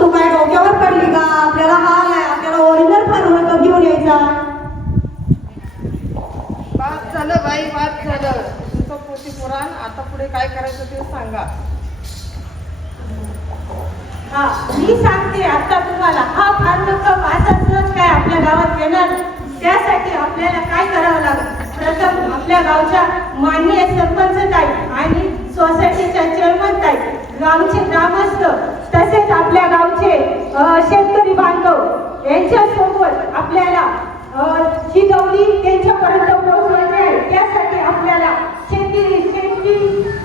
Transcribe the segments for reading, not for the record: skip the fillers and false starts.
तू काय डोक्यावर पडली का? आपल्याला हा नाही, आपल्याला ओरिजिनल फॉर्म्युला घेऊन यायचा. बाद झालं बाई, बाद झालं. तुमचं पोथी पुराण. आता पुढे काय करायचं ते सांगा. हा, मी सांगते आता तुम्हाला. हा फॉर्म्युला माझा सहज काय आपल्या गावात येणार, त्यासाठी आपल्याला काय करावं लागेल. प्रथम आपल्या गावच्या माननीय सरपंच ताई आणि सोसायटीच्या चेअरमन ताई, गावचे ग्रामस्थ, तसेच आपल्या गावचे शेतकरी बांधव यांच्यासोबत आपल्याला ही गौरी त्यांच्यापर्यंत पोहोचवायची आहे. त्यासाठी आपल्याला शेती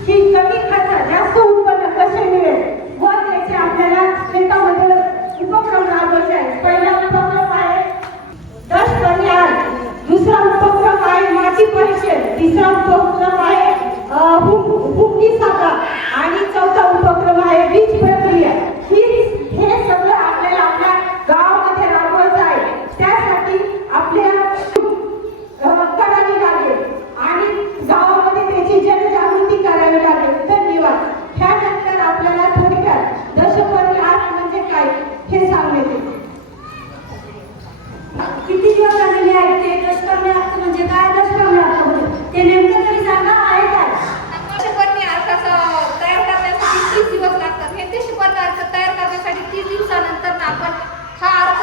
ही कमी खर्चात जास्त उत्पन्न कसे मिळेल व त्याचे आपल्याला शेतामध्ये उपक्रम राबवायचे आहे. पहिला उपक्रम आहे दश कन्याल, दुसरा उपक्रम आहे माती परीक्षण, तिसरा उपक्रम आहे भूमी साखा आणि चौथा उपक्रम आहे बीज प्रक्रिया. हे सगळं आपल्याला आपल्या गावामध्ये राबवायचं आहे. त्यासाठी आपल्या करावी लागेल आणि गावामध्ये त्याची जनजागृती करावी लागेल. धन्यवाद. त्यानंतर आपल्याला थोडक्यात दशपर्णी म्हणजे काय हे सांगण्यात किती दिवस झालेले आहेत ते दशपर्णी म्हणजे काय? दशपर्णी म्हणजे ते नेमकं तरी सांगा आहे काय? दशपर्णी तयार करण्यासाठी 30 दिवस लागतात. हे दशपर्णी अर्थ तयार करण्यासाठी 30 दिवसानंतर आपण हा अर्थ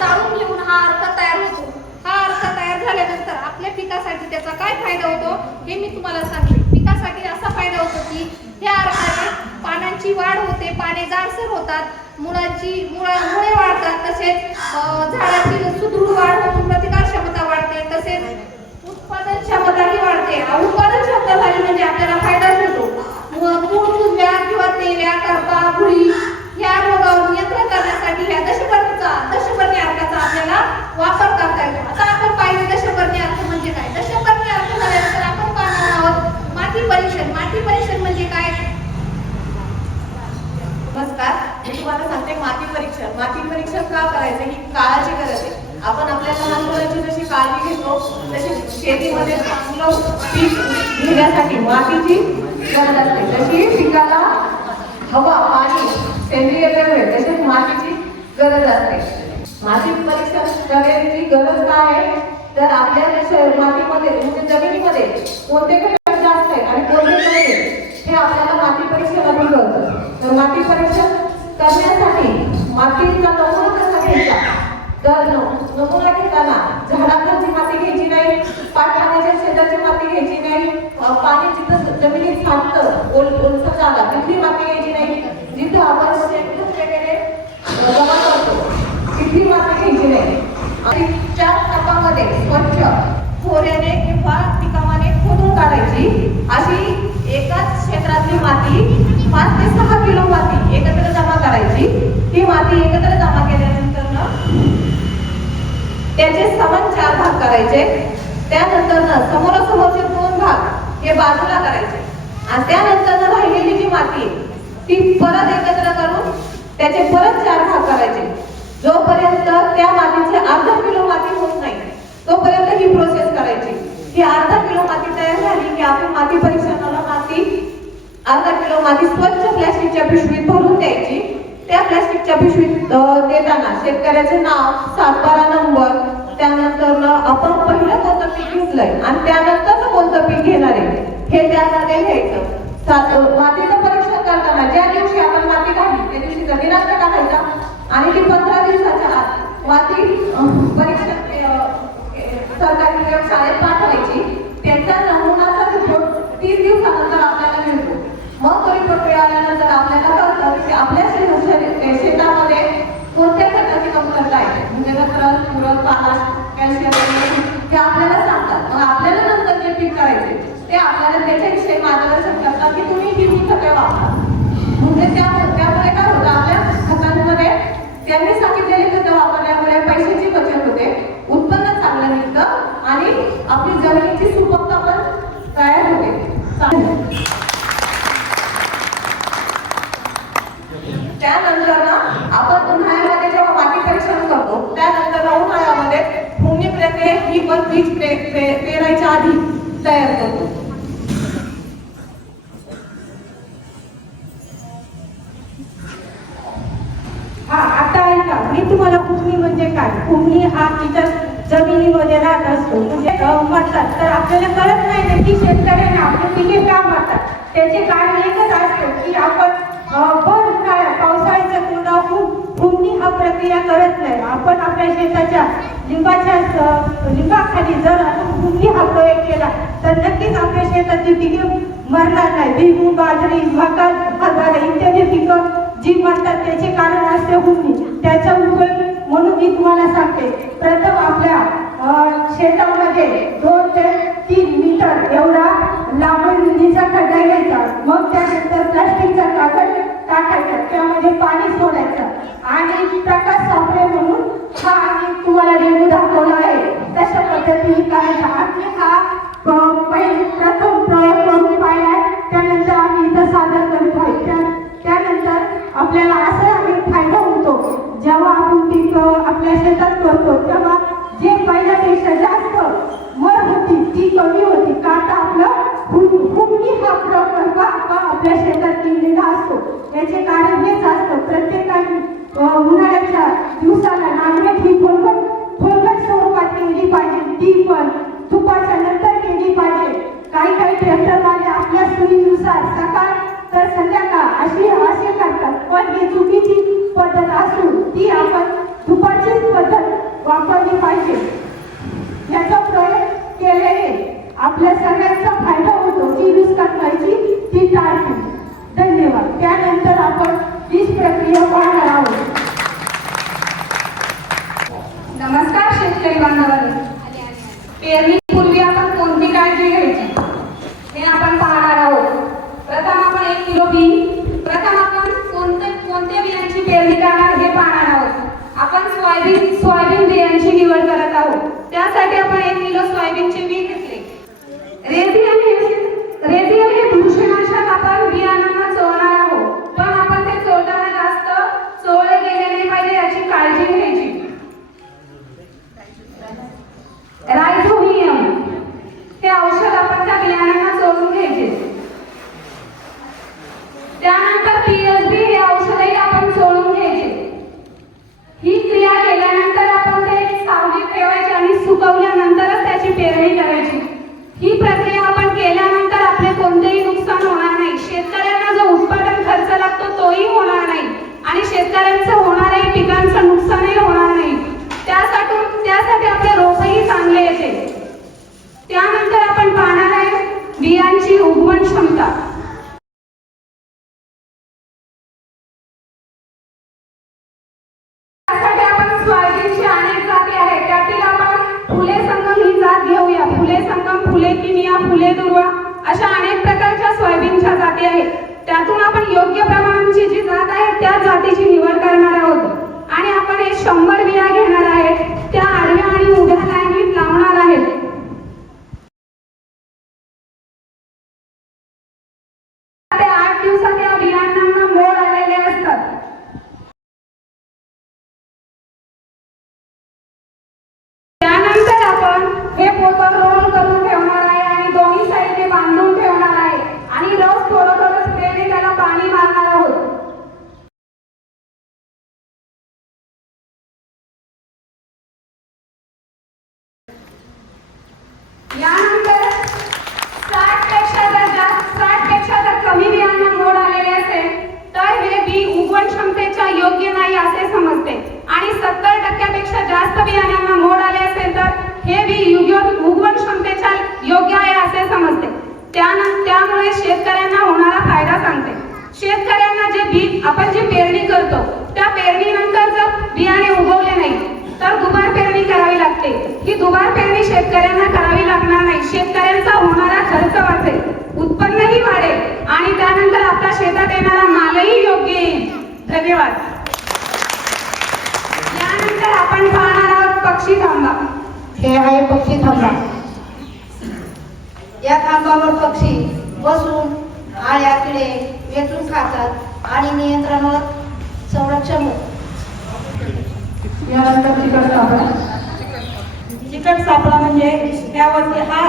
चाळून घेऊन हा अर्थ तयार होतो. हा अर्थ तयार झाल्यानंतर आपल्या पिकासाठी त्याचा काय फायदा होतो हे मी तुम्हाला सांगते. पिकासाठी असा फायदा होतो की ह्या अर्थाने पानांची वाढ होते, पाने जाडसर होतात, मुळे वाढतात, तसेच झाडाची सुदृढ वाढ होऊन प्रतिकार क्षमता वाढते, तसेच उत्पादन क्षमताही वाढते. उत्पादन क्षमता झाली म्हणजे आपल्याला फायदाच होतो. मूळ कुजव्या किंवा तेल्या, करपा, भुळी या रोगावर नियंत्रण करण्यासाठी ह्या दशपर्णी अर्काचा आपल्याला वापर करता येतो. आता आपण पाहिजे दशपर्णी अर्क म्हणजे काय. दशपर्णी अर्क झाल्यानंतर आपण पाहणार आहोत माती परीक्षण. माती परीक्षण म्हणजे काय? नमस्कार, मी तुम्हाला सांगते माती परीक्षण. माती परीक्षण का करायचं ही काळाची गरज आहे. आपण आपल्या लहान मुलांची जशी काळजी घेतो तशी शेतीमध्ये चांगलं पीक घेण्यासाठी मातीची गरज असते. जशी पिकाला हवा, पाणी, सेंद्रिय द्रव्ये तसेच मातीची गरज असते. माती परीक्षण करण्याची गरज काय आहे तर आपल्या मातीमध्ये म्हणजे जमिनीमध्ये कोणते घटक जास्त आहेत आणि कोणते कमी आहेत हे आपल्याला माती परीक्षणातून कळतं. तर माती परीक्षण करण्यासाठी मातीचा नमुना कसा घ्यायचा तर नमुना घेताना झाडाखालची माती घ्यायची नाही, पाटपाण्याच्या शेताची माती घ्यायची नाही, पाणी जिथं जमिनीत साठतं ओलसर जागा तिथली माती घ्यायची नाही, जिथं आपण वगैरे जमा करतो तिथली माती घ्यायची नाही. आणि 4 टप्प्यामध्ये स्वच्छ खोऱ्याने किंवा पिकामाने खोदून काढायची. अशी एकाच क्षेत्रातली माती 5 ते 6 किलो माती एकत्र जमा करायची. ती माती एकत्र जमा केल्यानंतर त्याचे समान 4 भाग करायचे. त्यानंतर समोरासमोरचे 2 भाग हे बाजूला करायचे आणि त्यानंतर राहिलेली जी माती आहे ती परत एकत्र करून त्याचे परत 4 भाग करायचे. जोपर्यंत त्या मातीचे अर्धा किलो माती होत नाही तोपर्यंत ही प्रोसेस करायची. ही अर्धा किलो माती तयार झाली की आपण माती परीक्षणाला अर्धा किलो माती स्वच्छ प्लॅस्टिकच्या पिशवीत भरून द्यायची. त्या प्लॅस्टिकच्या पिशवीत देताना शेतकऱ्याचे नाव, 7-12 नंबर, त्यानंतर आपण पहिलं कोणतं पीक घेतलंय आणि त्यानंतर कोणतं पीक घेणार आहे हे त्यामध्ये घ्यायचं. मातीचं परीक्षण करताना ज्या दिवशी आपण माती काढली त्या दिवशीचा दिनांक टाकायचा आणि ती 15 दिवसाच्या आत माती परीक्षण सरकारी प्रयोगशाळेत पाठवायची. त्याचा नमुनाचा रिपोर्ट 30 दिवसानंतर आपल्याला मिळतो. मग तो रिपोर्ट मिळाल्यानंतर आपल्याला कळतं की आपल्या शेतामध्ये कोणत्या प्रकारची कमतरता आहे म्हणजे रत्न, पूरक, पालाश, कॅल्शियम हे आपल्याला सांगतात. मग आपल्याला नंतर जे पीक करायचे ते आपल्याला त्याच्याविषयी मार्गदर्शन करतात की तुम्ही ही खते वापरा. म्हणजे त्यामुळे काय होतं आपल्या खतांमध्ये त्यांनी सांगितलेली खतं वापरल्यामुळे पैशाची बचत होते, उत्पन्न चांगलं निघतं आणि आपली जमिनीची सुपीकता पण तयार होते. त्यानंतर आपण उन्हाळ्यामध्ये जेव्हा माती परीक्षण करतो त्यानंतर उन्हाळ्यामध्ये भूमी प्रक्रिया ही पण बीज पेरायच्या आधी तयार करतो. तुम्हाला कुंभणी म्हणजे काय? कुंभणी हा तिथं जमिनीमध्ये राहत असतो, म्हणजे मरतात. तर आपल्याला कळत नाही ना की शेतकऱ्यांना आपले पिके का मरतात. त्याचे कारण एकच असतं की आपण पावसाळ्याचं कोरडा कुंभणी हा प्रक्रिया करत नाही. आपण आपल्या शेताच्या लिंबाखाली जर आपण कुंभणी हा प्रयोग केला तर नक्कीच आपल्या शेताची पिके मरणार नाही. भुईमूग, बाजरी, मका, हरभरा इत्यादी पिकं जी मरतात त्याचे कारण असते कुंभणी. त्याचा उपयोग म्हणून मी तुम्हाला सांगते. प्रथम आपल्या शेतामध्ये 2 ते 3 मीटर एवढा लांबट रुंदीचा खड्डा घ्यायचा. मग त्यानंतर प्लास्टिकचा कागद टाकायचा, त्यामध्ये पाणी सोडायचं आणि प्रकाश सापळे म्हणून हा आम्ही तुम्हाला डेमो दाखवला आहे तशा पद्धतीने करायचा. आम्ही हा प्रथम प्रयोग करून पाहिला. त्यानंतर आम्ही इथं सादर करतो आहे. त्यानंतर आपल्याला असा एक फायदा होतो, जेव्हा आपण पीक आपल्या शेतात करतो तेव्हा जे पहिल्यापेक्षा जास्त मर होती ती कमी होती. का तर आपलं कुंभणी हा प्रकल्प आपल्या शेतात केलेला असतो. याचे कारण हेच असतं, प्रत्येकाने उन्हाळ्याच्या दिवसाला नांगरट ही खोलगट स्वरूपात केली पाहिजे. ती पण तुपाच्या नंतर केली पाहिजे. काही ट्रॅक्टरवाले आपल्या सोयीनुसार सकाळ तर संध्याकाळ असे करतात, पण ही चुकीची पद्धत असून ती आपण तुपाचीच पद्धत वापरली पाहिजे. याचा प्रयोग केल्याने आपल्या सगळ्यांचा फायदा होतो. जी नुकसान व्हायची ती टाळते. धन्यवाद. त्यानंतर आपण बीज प्रक्रिया पाहणार आहोत. नमस्कार शेतकरी बांधवांनो. पेरणीपूर्वी आपण कोणती काळजी घ्यायची हे आपण पाहणार आहोत. प्रथम आपण 1 किलो बी, प्रथम आपण कोणत्या बियांची पेरणी करणार हे पाहणार आहोत. आपण सोयाबीन बियांची निवड करत आहोत. त्यासाठी आपण 1 किलो सोयाबीनचे बी घेतले. रेझियम हे बुरशीनाशक आपण बियाणांना चोळणार आहोत, पण आपण ते चोळताना जास्त चोळले गेले नाही पाहिजे याची काळजी घ्यायची. रायझोबियम हे औषध आपण त्या बियाणांना चोळून घ्यायचे. त्यानंतर पीएसबी हे औषधही आपण चोळून घ्यायचे. ही क्रिया केल्यानंतर आपण ते सावलीत ठेवायचे आणि सुकवल्यानंतरच त्याची पेरणी करायची. ही प्रक्रिया आपण केल्यानंतर आपले कोणतेही नुकसान होणार नाही. शेतकऱ्यांना जो उत्पादन खर्च लागतो तोही होणार नाही आणि शेतकऱ्यांचं होणारही पिकांचं नुकसानही होणार नाही. त्यासाठी आपले रोपही चांगले येते. त्यानंतर आपण पाहणार आहे बियांची उगवण क्षमता. त्यासाठी आपण सोयाबीनची अनेक जाती आहेत. त्यातील आपण फुले संगम ही जात घेऊया. फुले संगम, फुले किनिया, फुले दुर्वा अशा अनेक प्रकारच्या सोयाबीनच्या जाती आहेत. त्यातून आपण योग्य प्रमाणाची जी जात आहे त्या जातीची निवड करणार आहोत आणि आपण हे 100 बिया घेणार आहेत. त्या आडव्या आणि उभ्या लाईनीत लावणार आहेत. ते 8 दिवसात या बियाणांना मोड आलेले असतात. त्यानंतर आपण हे पोतं रोल करून ठेवणार आहे आणि दोन्ही साईडने बांधून ठेवणार आहे आणि रोज थोडं स्प्रेने त्याला पाणी मारणार आहोत. यानंतर 60 पेक्षा जर कमी बियांना मोड आलेले असेल तर हे बी उगवण क्षमतेच्या योग्य नाही असे समजते आणि 70% पेक्षा जास्त बियाण्यांना मोड आले असेल तर हे बी उगवण क्षमतेच्या योग्य आहे असे समजते. त्यामुळे शेतकऱ्यांना होणारा फायदा सांगते. शेतकऱ्यांना जे बी आपण जी पेरणी करतो त्या पेरणीनंतर जर बियाणे उगवले नाही तर दुबार पेरणी करावी लागते. ही दुबार पेरणी शेतकऱ्यांना करावी लागणार नाही. शेतकऱ्यांचा होणारा खर्च वाचेल, उत्पन्नही वाढेल आणि त्यानंतर आपल्या शेतात येणारा मालही योग्य येईल. धन्यवाद. यानंतर आपण पाहणार आहोत पक्षी थांबा. हे आहे पक्षी थांबा. या खांबावर पक्षी बसून आळ्या किडे वेचून खातात आणि नियंत्रणावर संरक्षण होतं. यानंतर तिकड सापळा. चिकट सापळा म्हणजे त्यावरती हा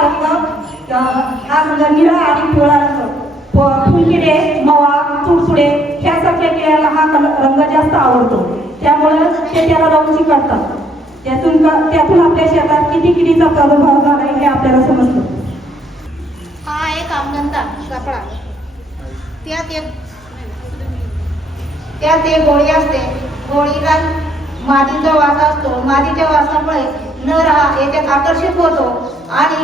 रंग निळा आणि पिवळा रंग. फुलकिडे, मवा, तुडतुडे ह्यासारख्या किड्याला हा रंग जास्त आवडतो. त्यामुळे शेताला जाऊन चिकटतात. त्यातून आपल्या शेतात किती किडीचा प्रादुर्भाव झाला हे आपल्याला समजतं. हा एक आमदंता कपडा, त्यात एक गोळी असते. गोळीला मातीचा वास असतो. मातीच्या वासामुळे नर हा याच्यात आकर्षित होतो आणि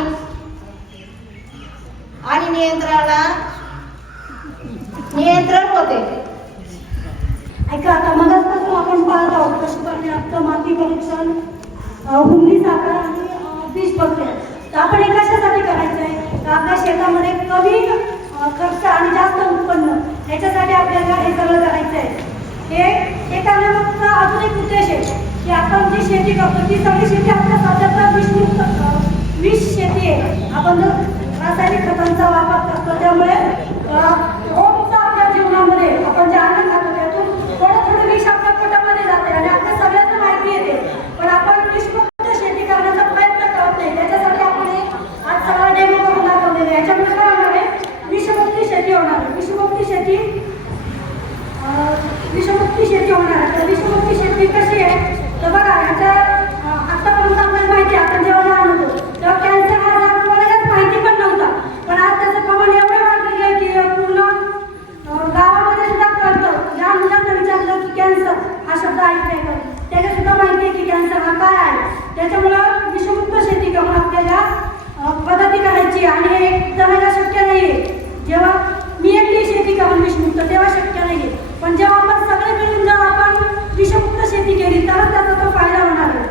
नियंत्रण होते. ऐका, आता मगाचपासून आपण पाहत आहोत कशी आपलं माती परीक्षण, हुंडी साखर आणि बीज प्रक्रिया. तर आपण हे कशासाठी करायचं आहे? तर आपल्या शेतामध्ये कमी खर्च आणि जास्त उत्पन्न याच्यासाठी आपल्याला हे सगळं करायचं आहे. हे करण्यामागचा अजून एक उद्देश आहे की आपण जी शेती करतो ती सगळी शेती आपल्या सध्याचा विष शेती आहे. आपण रासायनिक खतांचा वापर करतो, त्यामुळे रोजचा आपल्या जीवनामध्ये आपण जे अन्न खातो त्यातून थोडं विष आपल्या पोटामध्ये जाते आणि आपल्या सगळ्यांना माहिती येते. पण आपण विषमुक्त शेती करण्याचा प्रयत्न करत नाही. त्याच्यासाठी आपण आज सगळा डेमो करून दाखवलेले. याच्यामुळे काय होणार आहे? विषमुक्ती शेती होणार आहे. विषमुक्ती शेती होणार आहे. तर विषमुक्ती शेती कशी आहे? तर बघा, ह्याच्या आतापर्यंत आपल्याला माहिती आहे, आपण जेव्हा लहान होतो तेव्हा कॅन्सर हा आजार कोणालाच माहिती पण नव्हता. पण आज त्याचं प्रमाण एवढं वाढलेलं आहे की पूर्ण गावामध्ये सुद्धा कळतं. लहान मुलांना विचारलं की कॅन्सर हा शब्द ऐकलाय का, त्याला सुद्धा माहिती आहे की कॅन्सर हा काय आहे. त्याच्यामुळं विषमुक्त शेती करून आपल्याला पद्धती करायची आणि हे जणांना शक्य नाही आहे. जेव्हा मी एकटी शेती करून विषमुक्त तेव्हा शक्य नाही आहे. पण जेव्हा आपण सगळे मिळून जेव्हा आपण विषमुक्त शेती केली तरच त्याचा तो फायदा होणार आहे.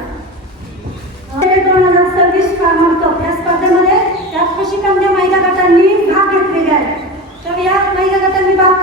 2026 फार्मर कप या स्पर्धेमध्ये 4 कृषी कन्या महिला गटांनी भाग घेतलेला आहे. तर या महिला गटांनी भाग